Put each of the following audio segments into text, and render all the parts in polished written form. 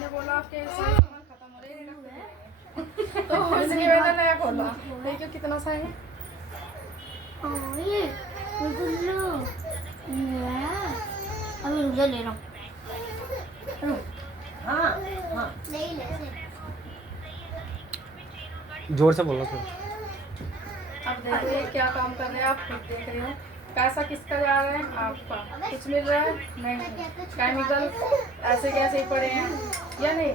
ने बोला आपके सारे सामान खत्म हो रहे हैं तो इसलिए मैंने नया खोला। देखिए कितना सा है ये अभी रुक जा, ले रहा हूँ। हाँ हाँ नहीं ले जोर से बोलो थोड़ा। अब देखिए क्या काम कर रहे हैं आप खुद देख रहे हो। पैसा किसका जा रहा है? आपका। कुछ मिल रहा है? नहीं। केमिकल ऐसे कैसे ही पड़े हैं या नहीं?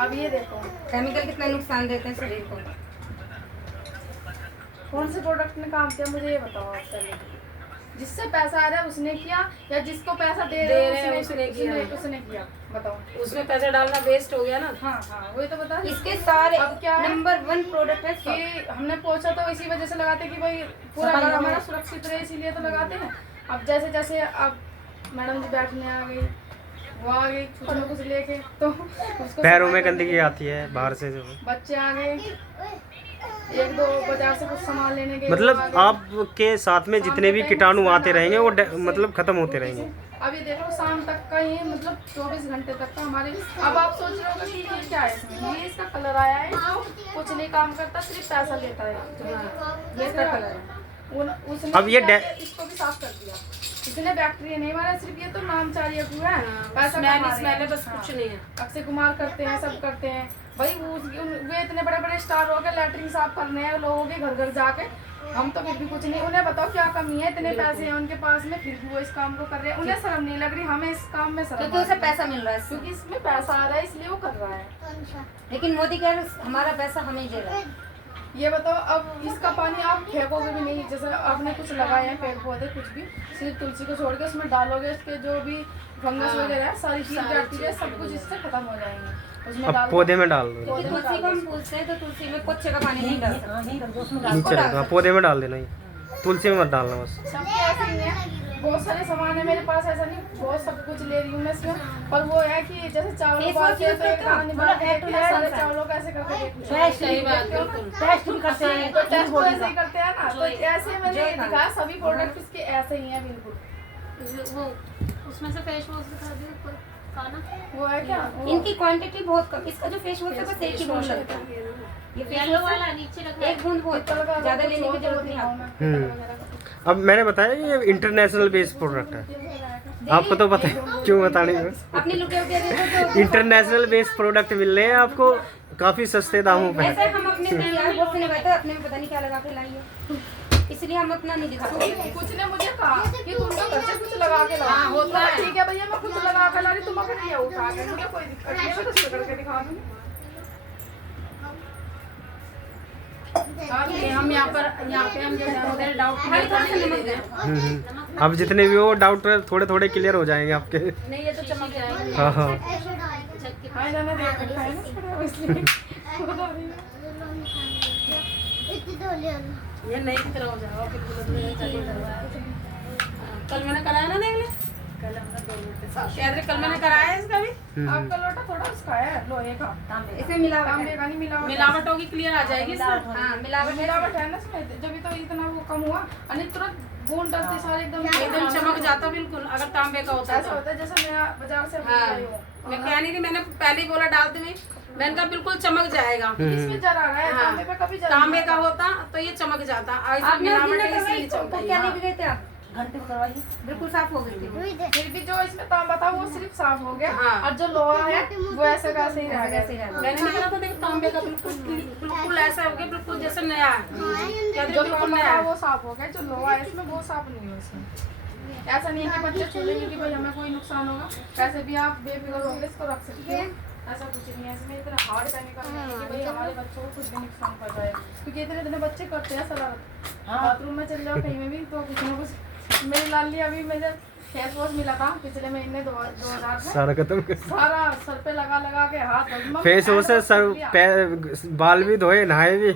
अब ये देखो केमिकल कितना नुकसान देते हैं शरीर को। कौन से प्रोडक्ट ने काम किया मुझे ये बताओ आप पहले। जिससे पैसा आ रहा है उसने किया या जिसको पैसा दे रहे हैं उसने किया? बताओ। उसमें पैसा डालना वेस्ट हो गया ना। हाँ हाँ वही तो बता। इसके सारे अब क्या है? नंबर 1 प्रोडक्ट है कि हमने पोछा तो इसी वजह से लगाते कि भाई पूरा घर हमारा सुरक्षित रहे, इसीलिए तो लगाते हैं। अब जैसे जैसे अब मैडम जी बैठने आ गई, वो आ गई कुछ न कुछ लेके तो उसको पैरों में गंदगी आती है बाहर से। जो बच्चे आ गए, एक दो बाजार से कुछ सामान लेने गए, मतलब वो आ गए। आपके साथ में जितने भी कीटाणु आते रहेंगे वो मतलब खत्म होते रहेंगे। अब ये देखो शाम तक का ही मतलब 24 घंटे तक का हमारे। अब आप सोच रहे हो कि ये क्या है इसमें? ये इसका कलर आया है, कुछ नहीं काम करता, सिर्फ पैसा लेता है। ये इसका कलर है। उसने अब ये इसको भी साफ कर दिया। इसने बैक्टीरिया नहीं मारा, सिर्फ ये तो नामचारी हुआ है। पैसा स्मेल बस हाँ। कुछ नहीं है। अक्षय कुमार करते हैं, सब करते हैं भाई। वे इतने बड़े बड़े स्टार हो गए, लैटरिन साफ करने हैं लोगों के घर घर जाके। हम तो फिर भी कुछ नहीं। उन्हें बताओ क्या कमी है? इतने पैसे हैं उनके पास में, फिर भी वो इस काम को कर रहे हैं। उन्हें शर्म नहीं लग रही, हमें इस काम में शर्म। क्योंकि उसे पैसा मिल रहा है, क्योंकि इसमें पैसा आ रहा है इसलिए वो कर रहा है। लेकिन मोदी कह रहे हैं हमारा पैसा हमें दे रहा है। ये बताओ अब इसका पानी आप फेंकोगे भी नहीं। जैसे आपने कुछ लगाए हैं पेड़ पौधे कुछ भी, सिर्फ तुलसी को छोड़ के उसमें डालोगे, उसके जो भी फंगस वगैरह है सारी चीज बैक्टीरिया सब कुछ इससे खत्म हो जाएंगे। उसमें अब डाल पौधे में डाल दो, क्योंकि तुलसी को हम पूछते हैं तो तुलसी में कुछ का पानी नहीं डाल सकते। नीचे रखना, पौधे में डाल देना। तुलसी में मत डालना बस। सबके ऐसे ही है। बहुत सारे सामान है मेरे पास, ऐसा नहीं बहुत सब कुछ ले रही हूँ मैं इसमें। पर वो है कि जैसे चावल उबालते हैं तो एक खाना निकाल के देखते हैं, सारे चावलों का ऐसे करके देखते हैं। सही बात, बिल्कुल। टेस्ट भी करते हैं तो टेस्ट तो ऐसे ही करते हैं ना। तो ऐसे मैंने दिखा सभी प्रोडक्ट इसके ऐसे ही हैं बिल्कुल। वो उसमें से फेस वॉश दिखा दिया खाना। वो है क्या? इनकी क्वांटिटी बहुत कम। इसका जो फेस वॉश है बस एक ही बूंद लगता है। ये फेस येलो वॉश वाला नीचे रखा है। एक बूंद बहुत ज्यादा लेने की जरूरत नहीं है। अब मैंने बताया ये इंटरनेशनल बेस्ड प्रोडक्ट है। आपको तो पता है, क्यों बताने में। अपनी लुटेरिया इंटरनेशनल बेस्ड प्रोडक्ट मिल रहे हैं आपको काफी सस्ते दामों पे। ऐसे हम अपने यार बहुत से ने कहते हैं अपने में पता नहीं क्या लगा के लाई है, इसलिए हम अपना नहीं दिखाते। कुछ ने मुझे कहा कि तुम तो घर से कुछ लगा के लाओ। होता है ठीक है भैया, मैं कुछ लगा के ला रही, तुम अपने ये उठा के, मुझे कोई दिक्कत नहीं है, मैं तो करके दिखा दूंगी। हम यहाँ पे हम जैसे डाउट क्लियर करने के लिए लेते हैं। अब जितने भी हो डाउट थोड़े थोड़े क्लियर हो जाएंगे आपके। नहीं ये तो चमक जाएगी। हाँ हाँ हाँ मैंने देख रखा है ना इसलिए ये नहीं की तरह हो जाएगा कल मैंने कराया ना, देख ले कल मैंने कराया है इसका भी। आपका लोटा थोड़ा उसका है लोहे का, इसमें मिलावट तांबे का नहीं। मिलावट होगी, क्लियर आ जाएगी इसमें। हाँ मिलावट है ना इसमें, जब तो इतना वो कम हुआ और तुरंत बूंद डलते सारे एकदम चमक जाता बिल्कुल। अगर तांबे का होता ऐसा होता है जैसे मैं बाजार से मैं कह नहीं थी, मैंने पहले ही बोला डाल दी, मैंने कहा बिल्कुल चमक जाएगा। इसमें जरा रहा है तांबे पे कभी जरा तांबे का होता तो ये चमक जाता। क्या लेके गए थे आप? घंटे में करवाइए, बिल्कुल साफ हो गई थी। फिर भी जो इसमें तांबा था वो सिर्फ साफ हो गया। हाँ। और जो लोहा है वो ऐसे का ऐसे ही रह गया। मैंने नहीं कहा था देख तांबे का बिल्कुल ऐसा हो गया, बिल्कुल जैसे नया है। जो तांबा था वो साफ हो गया, जो लोहा है इसमें वो साफ नहीं है इसमें। ऐसा नहीं है कि बच्चे छूलेंगे कि भाई हमें कोई नुकसान होगा, वैसे भी आप बेफिक्र होकर इसको रख सकते हो। ऐसा कुछ नहीं है इसमें, इतना हार्ड केमिकल नहीं है कि भाई हमारे बच्चों को कुछ भी नुकसान कर जाए। क्योंकि इतने इतने बच्चे करते हैं शरारत, बाथरूम में चल जाओ कहीं में भी तो कुछ ना कुछ। मेरी लाली अभी मुझे फेस वॉश मिला था पिछले महीने 2000 में, सारा खत्म। सारा सर पे लगा के हाथ फेस वॉश से सर बाल भी धोए, नहाए भी,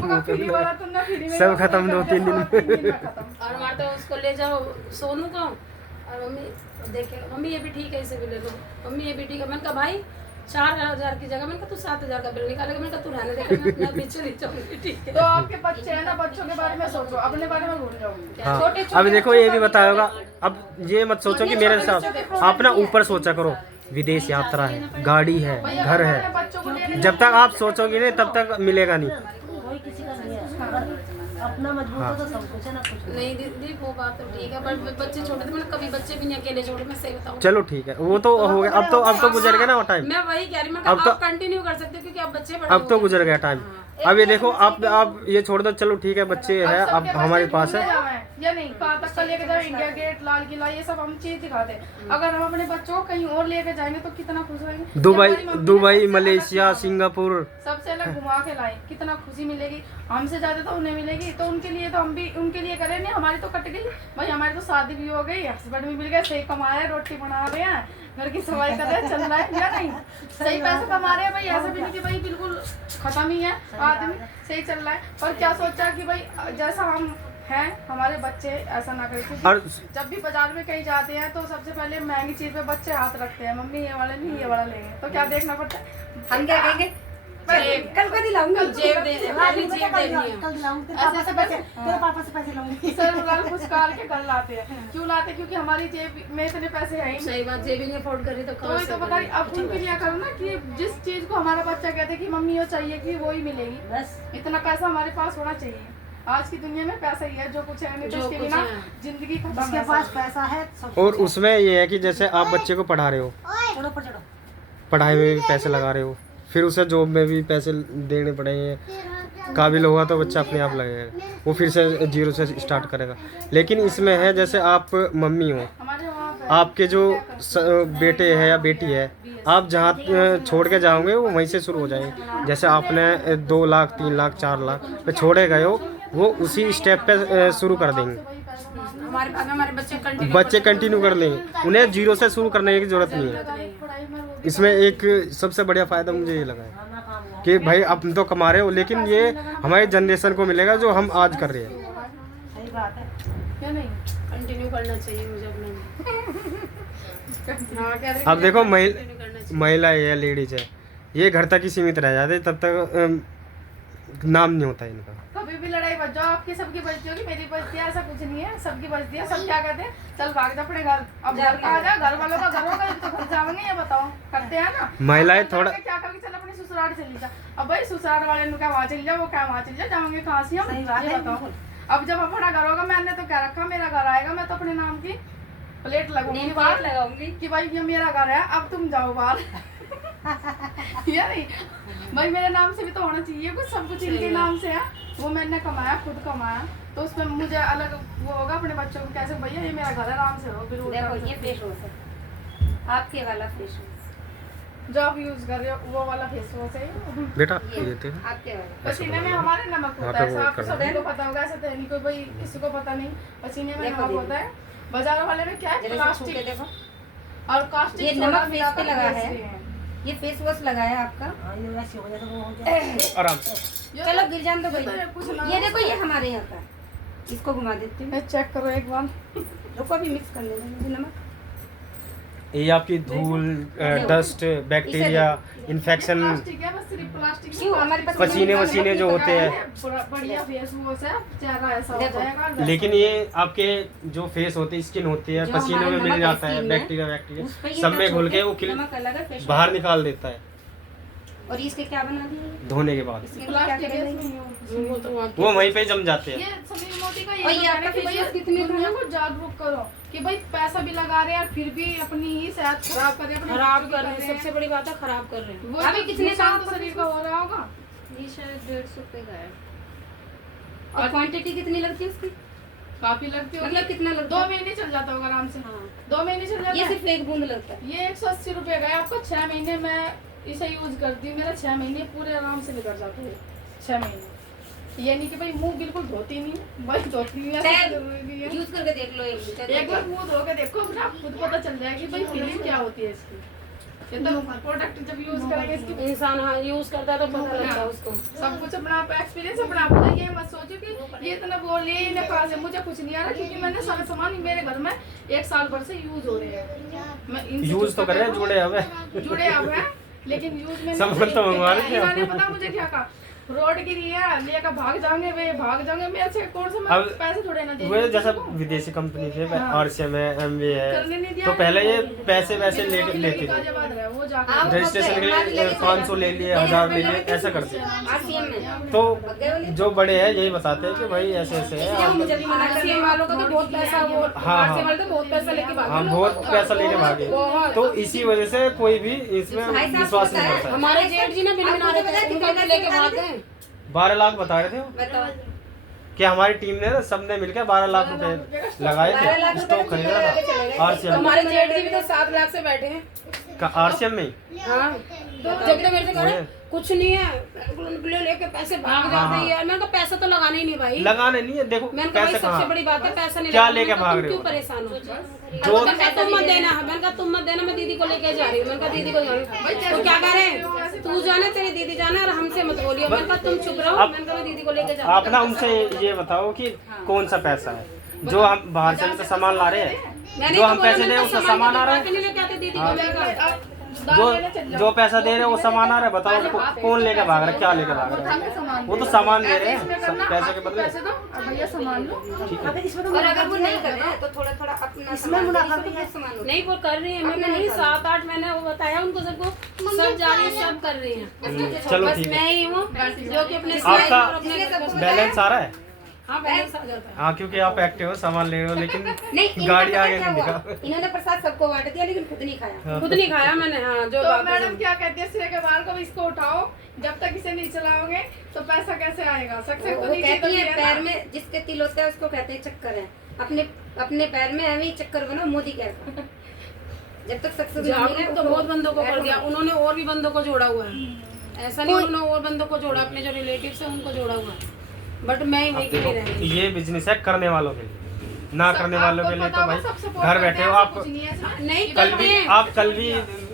सब खत्म 2-3 दिन में। और हमारे तो उसको ले जाओ सोनू को, और मम्मी देखे मम्मी ये भी ठीक है, इसे भी ले लो मम्मी ये भी ठीक है। मैंने कहा भाई 4000 की जगह मैंने कहा तू 7000 का बिल निकालेगा। मैंने कहा तू रहने दे, मैं पीछे नहीं जाऊंगी। ठीक है तो आपके बच्चे हैं ना, बच्चों के बारे में सोचो, अपने बारे में भूल जाओगे। हाँ। छोटे अब देखो ये भी बताया होगा, अब ये मत सोचो कि मेरे साथ, आप ना ऊपर सोचा करो विदेश यात्रा है, गाड़ी है, भैया घर अपने है। बच्चों को लेके जब तक आप सोचोगे नहीं तब तक मिलेगा नहीं। कोई किसी का नहीं है, अगर अपना मजबूत हो तो सब कुछ है ना कुछ नहीं दीदी वो बात तो ठीक है, पर बच्चे छोटे थे, मैंने कभी बच्चे भी नहीं अकेले छोड़े, मैं सही बताऊँ। चलो ठीक है, वो तो हो गया। अब तो गुजर गया ना वो टाइम। मैं वही कह रही हूँ, अब तो- आप कंटिन्यू कर सकते हो क्योंकि अब बच्चे बड़े अब तो गुजर गया टाइम। अब ये देखो, आप ये छोड़ दो, चलो ठीक है, बच्चे है अब सबके हमारे बच्चे पास घूमने है। जावे हैं, या नहीं कहाँ तक का लेके जाओ, इंडिया गेट, लाल किला, ये सब हम चीज दिखाते हैं। अगर हम अपने बच्चों को कहीं और लेके जाएंगे तो कितना खुश होंगे। दुबई, जब हमारी मम्मी ने दुबई, सबसे अलग मलेशिया, किया, सिंगापुर। सबसे अलग घुमा के लाए, कितना खुशी मिलेगी। हमसे ज्यादा तो उन्हें मिलेगी, तो उनके लिए तो हम भी उनके लिए करें नहीं। हमारी तो कट गई भाई, हमारी तो शादी भी हो गई, हस्बैंड भी मिल गए, सही कमा रहे हैं, रोटी बना रहे हैं, घर की सफाई कर रहे हैं, चल रहा है या नहीं, सही पैसे कमा रहे हैं भाई। ऐसा भी नहीं कि भाई बिल्कुल खत्म ही है आदमी, सही चल रहा है। पर क्या सोचा कि भाई जैसा हम हैं हमारे बच्चे ऐसा ना करें, क्योंकि और जब भी बाजार में कहीं जाते हैं तो सबसे पहले महंगी चीज पे बच्चे हाथ रखते हैं, मम्मी ये वाला नहीं ये वाला लेंगे, तो क्या देखना पड़ता है। हम क्या कहेंगे, कल को दिलाऊंगी। जेब दे पहली जेब देनी है। कल दिलाऊंगी, ऐसे पैसे तेरे पापा से पैसे लूंगी। सर लाल पुचकार के घर लाते हैं, क्यों लाते हैं? क्योंकि हमारी जेब में इतने पैसे है ही नहीं। सही बात, जेब ही नहीं अफोर्ड कर रही तो तो कहाँ वही से तो बता रही, अब उनके लिए करो ना कि जिस चीज को हमारा बच्चा कहते हैं कि मम्मी वो चाहिए कि वो ही मिलेगी, बस इतना पैसा हमारे पास होना चाहिए। आज की दुनिया में पैसा ही है, जो कुछ है नहीं तो जो उसके कुछ बिना है। जिंदगी खत्म जिसके है। पास पैसा है सब और उसमें ये है कि जैसे आप बच्चे को पढ़ा रहे हो, चढ़ो पर चढ़ो। पढ़ाई में भी पैसे लगा रहे हो, फिर उसे जॉब में भी पैसे देने पड़ेंगे। काबिल होगा तो बच्चा अपने आप लगेगा, वो फिर से जीरो से स्टार्ट करेगा। लेकिन इसमें है जैसे आप मम्मी हो, हमारे वहाँ पे आपके जो बेटे है या बेटी है, आप जहाँ छोड़ के जाओगे वो वहीं से शुरू हो जाएंगे। जैसे आपने 2 लाख 3 लाख 4 लाख पे छोड़े गए हो, वो उसी स्टेप पे शुरू कर देंगे। हमारे पास हमारे बच्चे बच्चे कंटिन्यू कर लेंगे, उन्हें जीरो से शुरू करने की जरूरत नहीं है। पढ़ाई में वो इसमें एक सबसे बढ़िया फायदा मुझे ये लगा है कि भाई आप तो कमा रहे हो, लेकिन ये हमारी जनरेशन को मिलेगा जो हम आज कर रहे हैं। सही बात है। क्या नहीं कंटिन्यू करना चाहिए मुझे अपना। हाँ, कह रही अब देखो continue करना चाहिए। महिला है या लेडीज है, ये घर तक ही सीमित रह जाते, तब तक नाम नहीं होता इनका। कभी भी लड़ाई बच जाओ, आपकी सबकी बचती होगी, मेरी बचती है, ऐसा कुछ नहीं है, सबकी बचती है। सब क्या कहते हैं, चल भाग जा अपने घर। अब घर कहाँ जा, घर वालों का घर होगा तो घर जाओगे, ये बताओ, करते हैं ना। महिलाएं अब थोड़ा- क्या करोगे, चल अपने ससुराल चली जा। अब भाई ससुराल वाले ने क्या वहाँ चली जा, वो क्या वहाँ चली जा, जाओगे कहाँ से हम, सही बात ये है, बताओ। अब जब अपना घर होगा, मैंने तो क्या रखा, मेरा घर आएगा, मैं तो अपने नाम की प्लेट लगूंगी बाहर लगाऊंगी कि भाई ये मेरा घर है, अब तुम जाओ बाहर। या नहीं भाई, मेरे नाम से भी तो होना चाहिए कुछ, सब कुछ इनके नाम से है। वो मैंने कमाया, खुद कमाया, तो उसमें मुझे अलग वो होगा अपने बच्चों को कैसे, भैया ये मेरा घर है, आराम से रहो। बिल्कुल देखो आराम से। ये फेस वॉश है, आपके वाला फेस वॉश, जो आप यूज कर रहे हो वो वाला फेस वॉश है। बेटा ये देते हैं। आपके वाला। पसीने में हमारे नमक वहाँ होता पे है, वो साफ करना सभी को पता होगा, ऐसा तो है नहीं कोई भाई किसी को पता नहीं। पसीने में देखो नमक दीदी। होता है, बाजार वाले में क्या है, जरा से छू के प्लास्टिक देखो, और कास्टिक ये सोडा नमक फेस मिलाकर पे लगा बेच है। रहे हैं। ये फेस वॉश लगाया आपका। हाँ, ये वैसे हो जाए तो वो हो जाए। आराम से चलो गिर जान दो ये तो भाई। कुछ ना- ये देखो, ये हमारे यहाँ का, इसको घुमा देती हूँ। ये चेक करो एक बार। रुको अभी मिक्स कर लेना मुझे नमक। ये आपकी धूल, डस्ट, बैक्टीरिया, इन्फेक्शन, प्लास्टिक है, बस सिर्फ प्लास्टिक क्यों? हमारे पास पसीने वसीने जो होते हैं। बढ़िया फेस वॉश है, चेहरा ऐसा हो देखो। जाएगा। लेकिन ये आपके जो फेस होते हैं, स्किन होती है, जो पसीने हमारा में मिल नमक जाता है, स्किन है, बैक्टीरिया उस पे बैक्टीरिया ये सब में टच घुल के होके वो किल नमक अलग है, फेस बाहर निकाल देता है और इसके क्या बना दिए, धोने के बाद। इसके क्या प्लास्टिक है करेंगे। इसमें। वो तो वहाँ वो वहीं पे जम जाते हैं। ये सलीम मोदी का और ये कहना आपका है कि फेस भैया वॉश कितने का दुनिया है? को जागरूक करो कि भाई पैसा भी लगा रहे हैं फिर भी अपनी ही सेहत खराब कर रहे हैं, अपने खराब बच्चों कर की रहे हैं, सबसे बड़ी बात है खराब कर रहे हैं। वो अभी तो कितने नुकसान का तो शरीर का हो रहा होगा। ये शायद 150 रुपए का है। और क्वांटिटी कितनी लगती है उसकी, काफी लगती होगी, मतलब कितना लगता 2 है? महीने चल जाता होगा आराम से। हाँ, 2 महीने चल जाता ये है। सिर्फ एक बूंद लगता है। ये 180 रुपए का है आपको। 6 महीने मैं इसे यूज करती हूँ, मेरा 6 महीने पूरे आराम से निकल जाते हैं। 6 महीने ये नहीं कि भाई मुंह बिल्कुल धोती नहीं, भाई धोती नहीं, ऐसा शायद जरूरी नहीं है। यूज करके देख लो एक बार मुंह धो के देखो, फिर आप खुद पता चल जाएगी भाई फीलिंग क्या होती है इसकी। ये तो प्रोडक्ट जब यूज करेंगे इसकी इंसान हाँ यूज करता है तो पता लगता है उसको। सब कुछ अपना एक्सपीरियंस अपना आप होता है। ये मत सोचो कि ये इतना बोल लिए इन्हें कहा से मुझे कुछ नहीं आ रहा, क्योंकि मैंने सारे सामान मेरे घर में 1 साल भर से यूज हो रहे हैं। मैं इनसे यूज तो कर रहे हैं, जुड़े हुए जुड़े अब हैं, लेकिन यूज में सामान तो मंगवा रहे थे। इन्होंने पता मुझे क्या कहा, रोड की नहीं है, लेकर भाग जाएंगे वे, भाग जाएंगे। मैं अच्छे कोर्स में अब पैसे थोड़े ना वे देंगे। जैसा विदेशी कंपनी थे RCM है, MV करने नहीं है, दिया तो है। पहले ये पैसे वैसे लेते थे, गाजियाबाद रहा है, वो जाकर रजिस्ट्रेशन के लिए 500 ले लिए, 1000 ले लिए, ऐसा करते हैं। RCM में तो जो बड़े हैं यही बताते हैं कि भाई ऐसे ऐसे है। RCM वालों का तो बहुत पैसा, वो हाँ। RCM वाले तो बहुत पैसा लेके भागे। हाँ, बहुत पैसा लेके भागे, तो इसी वजह से कोई भी इसमें विश्वास नहीं करता है। हमारे जेठ जी ने बिल बना रहे थे, उनका भी लेके भाग गए। 12 लाख बता रहे थे वो, बताओ कि हमारी टीम ने ना सबने मिलकर 12 लाख रुपए लगाए थे, स्टॉक खरीदा था RCM हमारे जेठ जी भी तो 7 लाख से बैठे हैं। का, RCM में ही। हाँ, जब तो मेरे से कह रहे कुछ नहीं है, लेके पैसे भाग जाते हैं यार। मैंने कहा पैसा तो लगाना ही नहीं भाई। लगाने नहीं है, देखो मैंने कहा भाई पैसे सबसे कहाँ, बड़ी बात है पैसा नहीं क्या लगाना। लेके मैंने कहा, भाग तुम रहे क्यों हो? परेशान हो? जो मैंने कहा तुम मत देना, मैंने कहा तुम मत देना, मैं दीदी को लेके जा रही हूँ। मैंने कहा दीदी को जाना, तो क्या कह रहे हैं, तू जाना, तेरी दीदी जाना, और हमसे मत बोलियो। मैंने कहा तुम चुप रहो, मैंने कहा मैं दीदी को लेके जा रही हूँ। आप ना उनसे ये बताओ कि कौन सा पैसा है जो हम बाहर से भी तो सामान ला रहे हैं, मैंने जो तो हम बोला, पैसे मैंने दे कहा उसका सामान सामान आ रहा तो है, नहीं लेके आते दीदी को लेकर। जो पैसा दे रहे हैं वो सामान आ रहा है, बताओ कौन लेके भाग रहा है, क्या लेके भाग रहा है? वो तो सामान दे रहे हैं पैसे के बदले। पैसे दो और भैया सामान लो। अगर इसमें तो और अगर वो नहीं कर रहे हैं तो थोड़ा थोड़ा अपना इसमें मुनाफा भी है। सामान नहीं वो कर रही है, मैं नहीं 7-8 महीने वो बताया उनको सबको, सब जा रही है, सब कर रही है। चलो बस ठीक है। मैं ही हूँ जो कि अपने आपका और अपने बैलेंस आ रहा है? हाँ बैलेंस आ जाता है। हाँ, क्योंकि आप एक्टिव हो, सामान ले रहे हो, लेकिन नहीं, गाड़ी इनका आगे पता नहीं क्या हुआ? दिखा। इन्होंने प्रसाद सबको बांट दिया लेकिन खुद नहीं खाया। खुद नहीं खाया मैंने। हाँ जो तो बात है मैडम सब। क्या कहती है, सिरे के बाल को इसको उठाओ, जब तक इसे नहीं चलाओगे तो पैसा कैसे आएगा? सक्सेस तो वो नीचे कहती है है पैर ना। में जिसके तिल होता है उसको कहते हैं चक्कर है। अपने अपने पैर में ऐਵੇਂ ही चक्कर बनो, मोदी कहता है। जब तक सक्सेस जागरूक तो बहुत बंदों को कर दिया उन्होंने, और भी बंदों को जोड़ा हुआ है। ऐसा नहीं उन्होंने और बंदों को जोड़ा, अपने जो रिलेटिव्स है उनको जोड़ा हुआ है। बट मैं ही वही देखो, नहीं रही। ये बिजनेस है करने वालों के लिए, ना करने वालों के लिए तो भाई घर बैठे हो आप। नहीं कल करते भी हैं। आप कल भी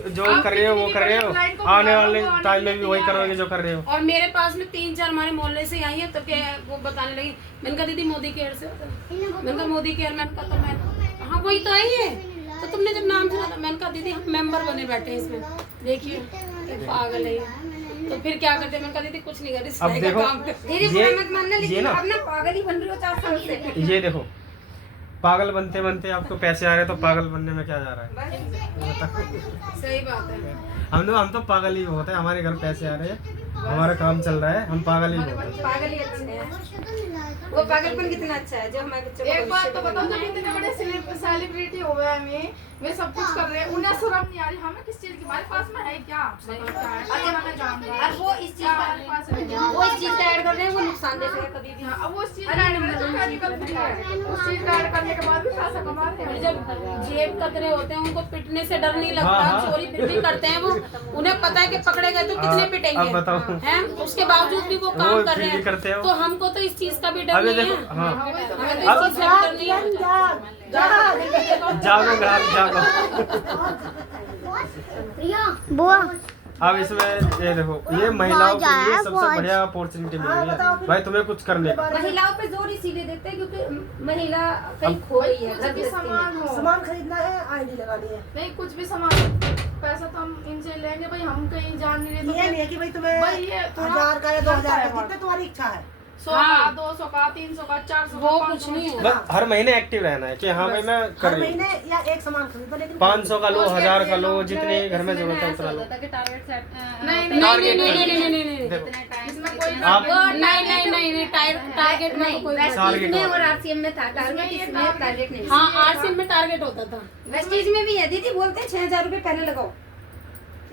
जो कर रहे हो वो कर रहे हो, आने वाले टाइम में भी वही करोगे जो कर रहे हो। और मेरे पास में 3-4 हमारे मोहल्ले से आई है, तो क्या वो बताने लगी, मैंने कहा दीदी मोदी केयर से होता है। मैंने कहा मोदी केयर, मैंने कहा तो मैं हाँ वही तो आई है, तो तुमने जब नाम सुना था, मैंने कहा दीदी हम मेंबर बने बैठे हैं इसमें, देखिए ये पागल है ये। तो फिर क्या करते हैं, मैंने कहा दीदी कुछ नहीं कर अब देखो धीरे ये मत मानना, ये लेकिन ना अब ना पागल ही बन रही हो 4 साल से। ये देखो पागल बनते बनते आपको पैसे आ रहे हैं, तो पागल बनने में क्या जा रहा है? सही बात है। हम तो पागल ही होते हैं, हमारे घर पैसे आ रहे हैं, हमारा काम चल रहा है, हम पागल ही होते हैं। पागल ही अच्छे हैं। वो पागलपन कितना अच्छा है जो हमारे बच्चों को एक बात तो भविष्य बताओ, में जो इतने बड़े सेलिब्रिटी हो गए हमें, वे सब कुछ कर रहे हैं, उन्हें शर्म नहीं आ रही? हमें किस चीज की, हमारे पास में है क्या? बताओ क्या है? अरे हमें जान रहा है। और वो इस चीज हमारे पास में है? वो इस चीज का ऐड कर रहे हैं, वो नुकसान देते हैं कभी भी। हाँ, अब वो उस चीज का ऐड करने जो केमिकल फ्री है, उस चीज का ऐड करने के बाद भी पैसा कमा रहे और हैं। जब जेब कतरे होते हैं उनको पिटने से डर नहीं हाँ, लगता, हाँ। चोरी फिर भी करते हैं वो, उन्हें पता है कि पकड़े गए तो कितने अब पिटेंगे बताओ। हैं, उसके बावजूद भी वो काम वो कर फिर रहे भी करते हैं। हैं तो हमको तो इस चीज का भी डर अभी नहीं देखो है, हाँ, हमें तो इस चीज का भी डर नहीं है। जागो ग्राहक जागो। बुआ अब इसमें ये देखो, ये महिलाओं के लिए सबसे बढ़िया अपॉर्चुनिटी मिल रही है भाई, तुम्हें कुछ करने का। महिलाओं पे जोर इसीलिए देते हैं क्योंकि महिला कहीं खो रही है घर कुछ भी गृहस्थी सामान में। हो, सामान खरीदना है, आईडी लगानी है। नहीं कुछ भी सामान, पैसा तो हम इनसे लेंगे भाई, हम कहीं जान नहीं रहे तो ये नहीं है कि भाई तुम्हें भाई ये थोड़ा 1000 का या 2000 है का, जितना तुम्हारी इच्छा है। 100 का, 200 का, 300 का, 400 का, वो 500 कुछ नहीं है। बस हर महीने एक्टिव रहना है कि हाँ भाई मैं कर हर रही हूँ। महीने या एक सामान खरीदो, लेकिन 500 का लो, 1000 का लो, जितने घर में जरूरत है उतना लो। नहीं नहीं नहीं नहीं नहीं नहीं नहीं देखो इसमें कोई आप नहीं टारगेट में कोई बात टारगेट में हो। और आरसीएम में था टारगेट, इसमें टारगेट नहीं। हाँ आरसीएम में टारगेट होता था, वेस्टीज में भी है दीदी, बोलते हैं 6000 रुपए पहले लगाओ।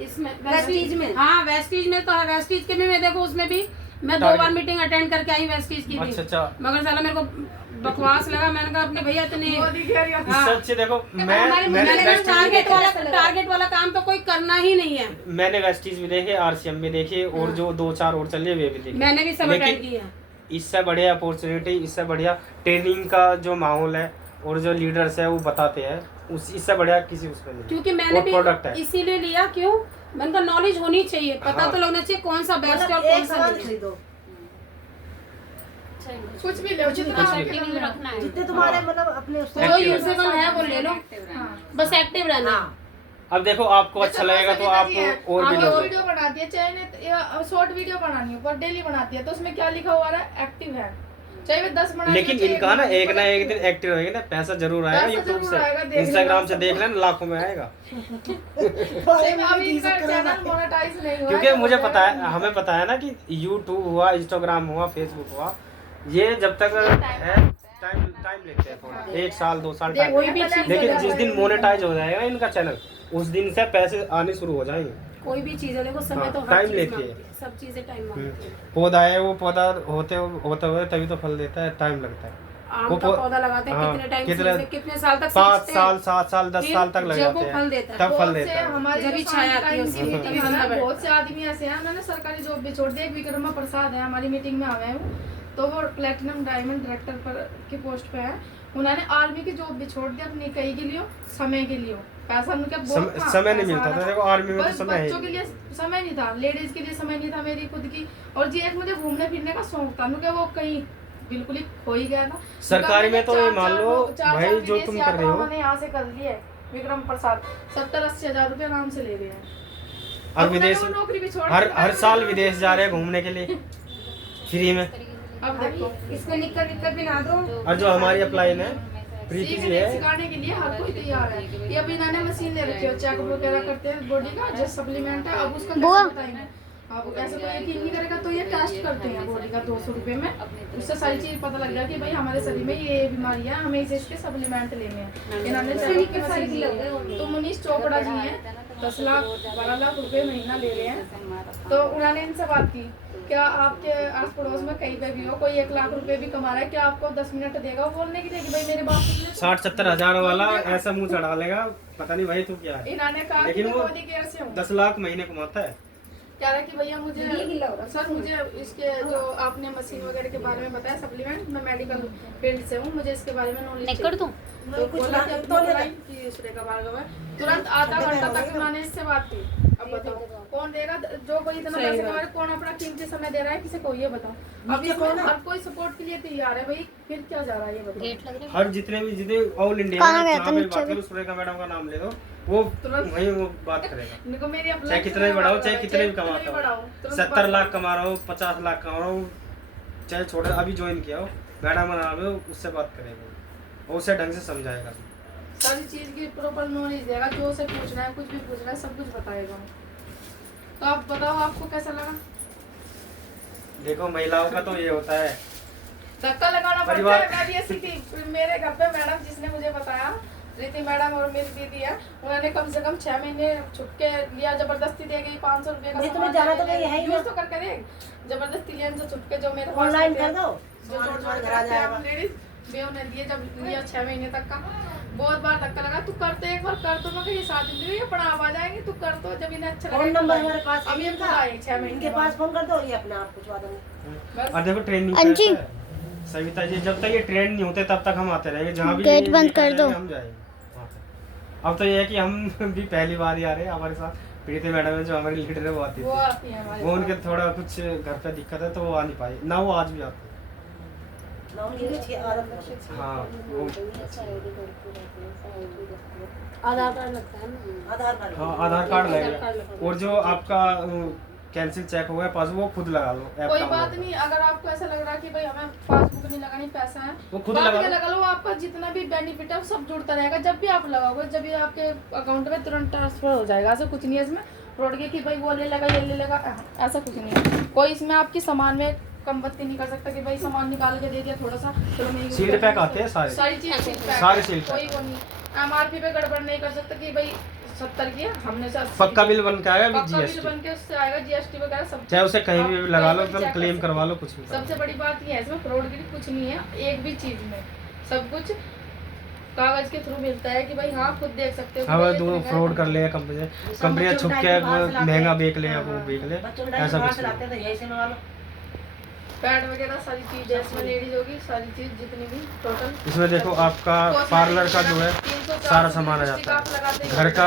इसमें वेस्टीज में हाँ वेस्टीज में तो है, वेस्टीज के भी मैं देखो उसमें भी मैं 2 बार मीटिंग अटेंड करके आई वेस्टीज की अच्छा भी, अच्छा, मगर साला मेरे को बकवास लगा। मैंने कहा अपने भैया इतने मोदी कह रही है। हाँ। इससे अच्छे देखो हमारे मैंने मुंबई में वेस्टीज भी टारगेट वाला काम तो कोई करना ही नहीं है। मैंने वेस्टीज भी देखे, RCM भी देखे, और जो 2-4 और चल रहे वे भी देखे। मैंने भी सब लेकिन अटेंड किया। इससे बढ़िया अपॉर्चुनिटी, इससे बढ़िया ट्रेनिंग का जो माहौल है और जो लीडर्स है वो बताते हैं, इससे बढ़िया किसी उसमें नहीं। क्योंकि मैंने वो प्रोडक्ट है। भी इसीलिए लिया, क्यों मैंने कहा नॉलेज होनी चाहिए, पता तो लगना चाहिए कौन सा बेस्ट है और मतलब कौन एक सा सामान नहीं। खरीदो, कुछ भी ले, जितना कुछ भी। एक्टिव रखना है। जितने तुम्हारे मतलब अपने उससे जो यूजेबल है वो ले लो, बस एक्टिव रहना। अब देखो आपको अच्छा लगेगा तो आप और भी लोगे। वीडियो बनाती है, चाहे शॉर्ट वीडियो बनानी हो पर डेली बनाती है, तो उसमें क्या लिखा हुआ है, एक्टिव है, चाहे वे 10 बनाए। लेकिन इनका ना एक दिन एक्टिव रहेगा ना, पैसा जरूर आएगा यूट्यूब से, इंस्टाग्राम से देख लेना, लाखों में आएगा। अभी इनका चैनल मोनेटाइज नहीं हुआ, क्योंकि मुझे पता है, हमें पता है ना कि यूट्यूब हुआ, इंस्टाग्राम हुआ, फेसबुक हुआ, ये जब तक है टाइम लेते हैं थोड़ा, 1 साल 2 साल टाइम, लेकिन जिस दिन मोनेटाइज हो जाएगा इनका चैनल, उस दिन से पैसे आने शुरू हो जाएंगे। कोई भी चीज है देखो, समय तो हर टाइम चीज लेती है। मांगती है, सब चीजें टाइम मांगती है। पौधा है, वो पौधा होते हुए तभी तो फल देता है, टाइम लगता है। आम वो का पौधा लगाते हैं, हाँ, कितने टाइम कितने- से, कितने साल तक 5 सींचते साल हैं, 7 साल 10 फिर साल तक लग जब वो जाते फल हैं, देता है, तब फल बहुत देता से है। हमारे जब जो भी छाया आती है टाइम उसकी की मीटिंग मीटिंग में है, बैठते बहुत से आदमी ऐसे हैं, उन्होंने सरकारी जॉब भी छोड़ दी। एक विक्रमा प्रसाद है हमारी मीटिंग में आए हैं, तो वो प्लेटिनम डायमंड डायरेक्टर पर की पोस्ट पे है। उन्होंने आर्मी की जॉब भी छोड़ दी अपनी, कई के लिए समय के लिए, पैसा उनके बहुत था, समय नहीं पैसा मिलता आ था, रहा देखो आर्मी में तो बस समय है बच्चों के लिए समय नहीं था, लेडीज के लिए समय नहीं था, मेरी खुद की। और जी एक मुझे घूमने फिरने का शौक था, क्योंकि वो कहीं बिल्कुल ही खो ही गया था। सरकारी में तो ये मान लो चार भाई जो विदेश तुम कर यात्रा रहे हो, उन्होंने यहाँ से कर ली है, विक्रम प्रसाद 70-80 हजार रुपए आराम से ले रहे हैं। और अब विदेश उन्होंने वो नौकरी भी छोड़ दी, हर साल विदेश जा रहे हैं घूमने के लिए फ्री में। अब देखो इसको निक्कर निक्कर भी ना दो। और जो हमारी अपलाइन है प्रीति जी है, सिखाने के लिए हर कोई तैयार है। ये अभी इन्होंने मशीन ले रखी है, चेकअप वगैरह करते हैं बॉडी का, जो सप्लीमेंट है, अब उसका कैसे बताएंगे, अब ऐसे कोई यकीन नहीं करेगा तो ये टेस्ट करते हैं बॉडी का 200 रुपए में, उससे सारी चीज पता लग जाए कि भाई हमारे शरीर में ये बीमारी है, हमें इसे इसके सप्लीमेंट लेने हैं। इन्होंने चेकअप की मशीन ली है। तो मनीष चोपड़ा जी हैं, 10 लाख 12 लाख रुपए महीना ले रहे हैं। तो उन्होंने इनसे बात की, क्या आपके आस पड़ोस में कहीं पे भी हो कोई 1 लाख रुपए भी कमा रहा है, क्या आपको 10 मिनट देगा वो बोलने के लिए कि भाई मेरे बाप को 60-70 हजार वाला ऐसा मुंह चढ़ा लेगा, पता नहीं भाई तू क्या है। इन्होंने कहा कि लेकिन मैं वो मोदी केयर से हूँ, 10 लाख महीने कमाता है। कह रहा है कि भैया मुझे सर मुझे इसके जो आपने मशीन वगैरह के बारे में बताया सप्लीमेंट, मैं मेडिकल फील्ड से हूँ, मुझे इसके बारे में नॉलेज कर दूँ। तो बोला कि अपनी पढ़ाई की सुरेखा भार्गव है, तुरंत आधा घंटा तक मैंने इससे बात की। अब बताओ कौन देगा, जो कोई इतना पैसे कमा रहा है, कौन अपना कीमती समय दे रहा है किसी को, ये बताओ। अब इसमें हर कोई सपोर्ट के लिए तैयार है भाई, फिर क्या जा रहा है ये बताओ। हर जितने ऑल इंडिया में जहाँ पे बात करो, सुरेखा मैडम का नाम ले दो, वो वही वो बात करेगा। देखो मेरी चाहे कितने भी बढ़ाओ, चाहे कितने भी कमाता हो, 70 लाख कमा रहा हो, 50 लाख कमा रहा हो, चाहे छोटे अभी ज्वाइन किया हो, मैडम नाम है, उससे बात करेगा और उसे ढंग से समझाएगा, सारी चीज की प्रॉपर नॉलेज देगा, जो उसे पूछना है, कुछ भी पूछना है, सब कुछ बताएगा। तो आप बताओ आपको कैसा लगा? देखो महिलाओं का तो ये होता है, धक्का लगाना पड़ता है। मैं भी ऐसी थी, मेरे घर पे मैडम जिसने मुझे बताया, रीति मैडम और मेरी दीदी है, उन्होंने कम से कम 6 महीने छुटके लिया, जबरदस्ती दे गई 500 रुपए का तुम्हें जाना तो नहीं है ही ना। यूज तो करके दे, जबरदस्ती लिया इनसे छुटके, जो मेरे पास ऑनलाइन थे, कर दो, जो छोड़ घर आ जाएगा लेडीज वे उन्हें दिए, जब लिया 6 महीने तक का। बहुत बार धक्का लगा, तू करते एक बार कर, तो मैं कहीं शादी में ये पढ़ा आ जाएंगे, तू कर, तो जब इन्हें अच्छा फोन नंबर हमारे पास अब है ये इनका, खुद आए 6 महीने इनके के पास बाद। फोन कर दो, ये अपने आप पूछवा देंगे। और देखो ट्रेनिंग कैसा है सविता जी, जब तक ये ट्रेन नहीं होते तब तक हम आते रहेंगे, जहाँ भी गेट बंद कर दो। हम जाएंगे वहाँ पे। अब तो ये है कि हम भी पहली बार ही आ रहे हैं, हमारे साथ प्रीति मैडम है जो हमारी लीडर है, वो आती वो थी, आती है हमारे वो उनके पास। थोड़ा कुछ घर पे दिक्कत है तो वो आ नहीं पाई ना, वो आज भी आते हैं। ना उनकी अच्छी आदत है। हाँ वो आधार कार्ड लगता है ना, आधार कार्ड। हाँ आधार कार्ड आधार लगेगा, कार्ड लगेगा। और जो आपका कैंसिल चेक हो गया पास, वो खुद लगा लो ऐप कोई डाउनलोड बात करो। नहीं, अगर आपको ऐसा लग रहा है कि भाई हमें पासबुक नहीं लगानी, पैसा है, वो खुद बाद लगा में लो। लगा लो, आपका जितना भी बेनिफिट है वो सब जुड़ता रहेगा। जब भी आप लगाओगे, जब भी आपके अकाउंट में तुरंत ट्रांसफर हो जाएगा। ऐसा कुछ नहीं है इसमें फ्रॉड के कि भाई वो ले लेगा, ये ले लेगा, ऐसा कुछ नहीं है। कोई इसमें आपकी सामान में कमबत्ती नहीं कर सकता कि भाई सामान निकाल के दे दिया थोड़ा सा, चलो मैं यूज सील कर पैक लूँ। आते हैं सारे, सारी चीज सील पैक सारे है, सील पैक। कोई वो नहीं। MRP पे गड़बड़ नहीं कर सकता कि भाई 70 की है, हमने 80 पक्का बिल बन के आएगा विद पक्का बिल जीएसटी, बन के उससे आएगा, GST वगैरह सब। चाहे उसे कहीं भी आप लगा लो, कहीं भी एकदम check कर क्लेम सकते करवा हो। लो, कुछ भी सबसे बड़ी बात ये है, इसमें फ्रॉडगिरी कुछ नहीं है, एक भी चीज में सब कुछ कागज के थ्रू मिलता है कि भाई हाँ खुद देख सकते हो कि भाई हाँ ये दो इतने फ्रॉड का कर ले कंपनियां छुप के महंगा बेच ले, वो बेच ले, बच्चों को ऐसा बाहर कुछ से लाते नहीं। हैं, तो यही से मंगा लो। पैड वगैरह सारी चीज है इसमें, लेडीज होगी सारी चीज जितनी भी टोटल। इसमें देखो आपका पार्लर का जो है सारा सामान आ जाता है, घर का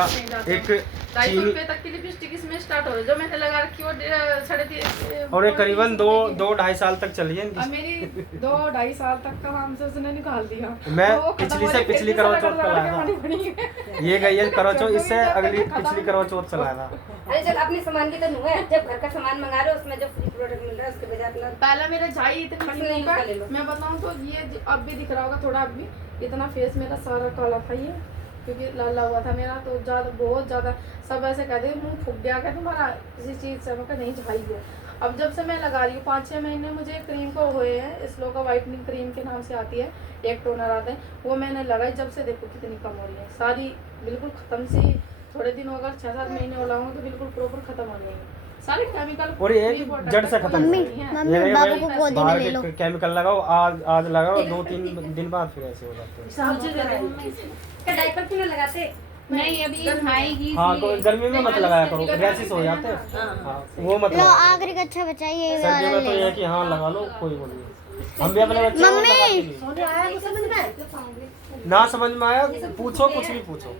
एक 250 रुपए तक की लिपस्टिक इसमें स्टार्ट हो रही है, जो मैंने लगा रखी है वो 3.5 और ये करीबन 2-2.5 साल तक चली है। अब मेरी 2-2.5 साल तक का हम से उसने निकाल दिया। मैं तो वो खत्म पिछली हो से रही, पिछली फिर करवा से चौथ लगा का लाया के था, खानी पड़ी। ये गई है करवा चौथ, क्योंकि इससे जब अगली खत्म पिछली करवा चौथ चलाया था। अरे चल अपने सामान की तो नुआ है, जब घर का सामान मंगा रहे हो उसमें जो फ्री प्रोडक्ट मिल रहा है उसके बजाय अपना पहले मेरे झाई इतनी पर्सनल क्रीम यूज का, का ले लो। मैं बताऊं तो ये अब भी दिख रहा होगा थोड़ा, अब भी इतना फेस मेरा सारा काला था ये, क्योंकि लाला हुआ था मेरा, तो ज़्यादा बहुत ज़्यादा सब ऐसे कहते हैं मुँह फूक गया, क्या तुम्हारा किसी चीज़ से, मैं नहीं झाई है। अब जब से मैं लगा रही हूँ 5-6 महीने मुझे क्रीम को हुए हैं, स्लो का वाइटनिंग क्रीम के नाम से आती है, एक टोनर आता है, वो मैंने लगाई, जब से देखो कितनी कम हो रही है, सारी बिल्कुल ख़त्म सी। थोड़े दिन अगर 6-7 महीने हो लगाऊंगा तो बिल्कुल प्रॉपर खत्म हो जाएंगे सारे केमिकल, और ये कि जड़ से खत्म मम्मी, है। ये बाबू को गोदी में ले लो, केमिकल लगाओ, आज लगाओ, 2-3 दिन बाद फिर ऐसे हो जाते हैं। डायपर क्यों लगाते? नहीं अभी खाएगी हाँ तो गर्मी में मत लगाया करो, रैशेस हो जाते हैं। हाँ वो मत लगाओ। आखिरी का अच्छा बचाइए सर्दियों में तो ये है कि हाँ लगा लो, कोई वो नहीं। हम भी अपने बच्चों को लगाते हैं। सोने आया तो समझ में ना समझ में आया पूछो, कुछ भी पूछो,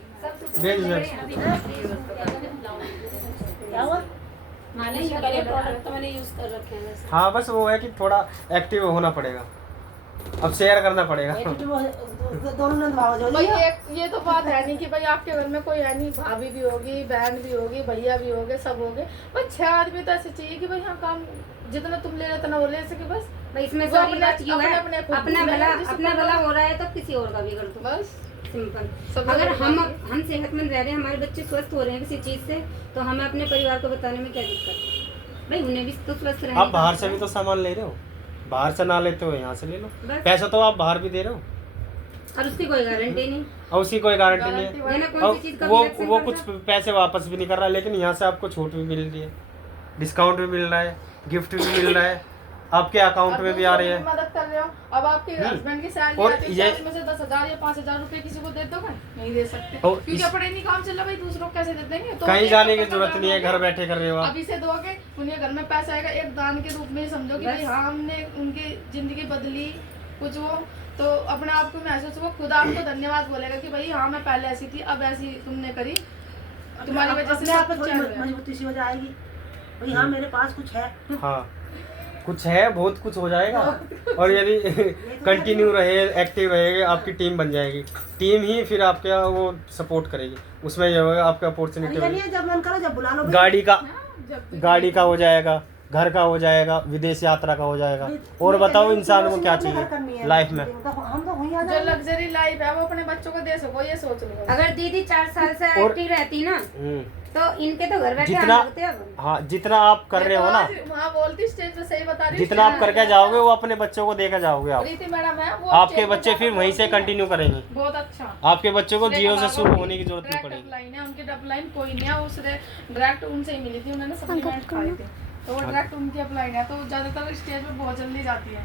बेझिझक। क्या हुआ? मालिश करे प्रोडक्ट तो मैंने यूज कर रखे हैं वैसे। हाँ बस वो है कि थोड़ा एक्टिव होना पड़ेगा, अब शेयर करना पड़ेगा। दोनों ने भाव जो भाई ये तो बात है नहीं कि भाई आपके घर में कोई है नहीं, भाभी भी होगी, बहन भी होगी, भैया भी होगे, सब होगे, बस 6 आदमी तो ऐसे चाहिए कि भाई हाँ काम जितना तुम ले रहे उतना वो ले सके बस। भाई इसमें वो सारी अपने- बात क्यों है? अपने- अपने- अपना भला हो रहा है तो किसी और का भी कर दो, बस सिंपल। सब अगर लोग हम सेहतमंद रह रहे हैं, हमारे बच्चे स्वस्थ हो रहे हैं किसी चीज से, तो हमें अपने परिवार को बताने में क्या दिक्कत है? भाई उन्हें भी तो स्वस्थ रहना। आप बाहर से भी तो सामान ले रहे हो, बाहर से ना लेते हो यहाँ से ले लो, बस। पैसा तो आप बाहर भी दे रहे हो और उसकी कोई गारंटी नहीं, और उसकी कोई गारंटी नहीं है। ये ना और कौन सी चीज का वो reaction वो करता कुछ है। पैसे वापस भी नहीं कर रहा, लेकिन यहाँ से आपको छूट भी मिल रही है, डिस्काउंट भी मिल रहा है, गिफ्ट भी मिल रहा है, आपके अकाउंट में भी आ रही है। मदद कर रहे हो। अब आपके हस्बैंड की सैलरी और आती है, ये- उसमें से 10,000 या 5,000 रुपए किसी को दे दोगे? नहीं दे सकते, और क्योंकि इस- अपने नहीं काम चल रहा भाई, दूसरों को कैसे दे देंगे? तो कहीं एक जाने की तो जरूरत नहीं है, घर बैठे कर रहे हो आप। अभी से दोगे, उन्हें घर में पैसा आएगा, एक दान के रूप में ही समझो कि बस। भाई हाँ हमने उनकी जिंदगी बदली कुछ वो, तो अपने आप को महसूस हो, खुद आपको धन्यवाद बोलेगा कि भाई हाँ मैं पहले ऐसी थी, अब ऐसी तुमने करी, तुम्हारी वजह से अपने आप सब में कुछ थोड़ी चल रहा है। मजबूती सी हो जाएगी भाई, हाँ मेरे पास कुछ है। हाँ कुछ है, बहुत कुछ हो जाएगा। और यदि कंटिन्यू रहे, एक्टिव रहे, आपकी टीम बन जाएगी, टीम ही फिर आपका वो सपोर्ट करेगी, उसमें ये होगा आपका अपॉर्चुनिटी ये नहीं होगी। है जब मन करो जब बुला लो भाई। गाड़ी का जब गाड़ी का हो जाएगा, घर का हो जाएगा, विदेश यात्रा का हो जाएगा। और बताओ इंसान को क्या चाहिए लाइफ में। हम तो वहीं आ जो जाएंगे। लग्जरी लाइफ है वो अपने बच्चों को दे सको, ये सोच लो। अगर दीदी 4 साल से और- एक्टिव रहती ना, हम्म, तो इनके तो घर बैठे जितना- लगते अब। हाँ जितना आप कर रहे हो ना, हाँ बोलती स्टेज पे सही बता रही, जितना आप करके जाओगे वो अपने बच्चों को देकर जाओगे आप। प्रीति मैडम है वो आपके स्टेज पे बच्चे फिर वहीं से कंटिन्यू करेंगे। बहुत अच्छा। आपके बच्चों को जियो से शुरू होने की जरूरत नहीं डायरेक्ट पड़ेगी। अपलाइन है, उनकी अपलाइन कोई नहीं है, उससे डायरेक्ट उनसे ही मिली थी, उन्होंने सप्लीमेंट खाए थे, तो वो डायरेक्ट उनकी अपलाइन है, तो ज्यादातर स्टेज पे बहुत जल्दी जाती है।